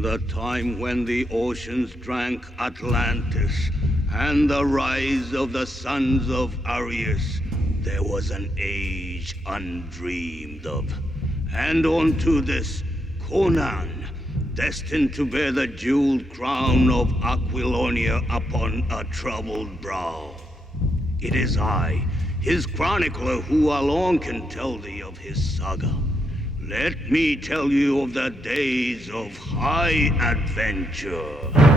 In the time when the oceans drank Atlantis, and the rise of the sons of Arius, there was an age undreamed of. And unto this, Conan, destined to bear the jeweled crown of Aquilonia upon a troubled brow. It is I, his chronicler, who alone can tell thee of his saga. Let me tell you of the days of high adventure.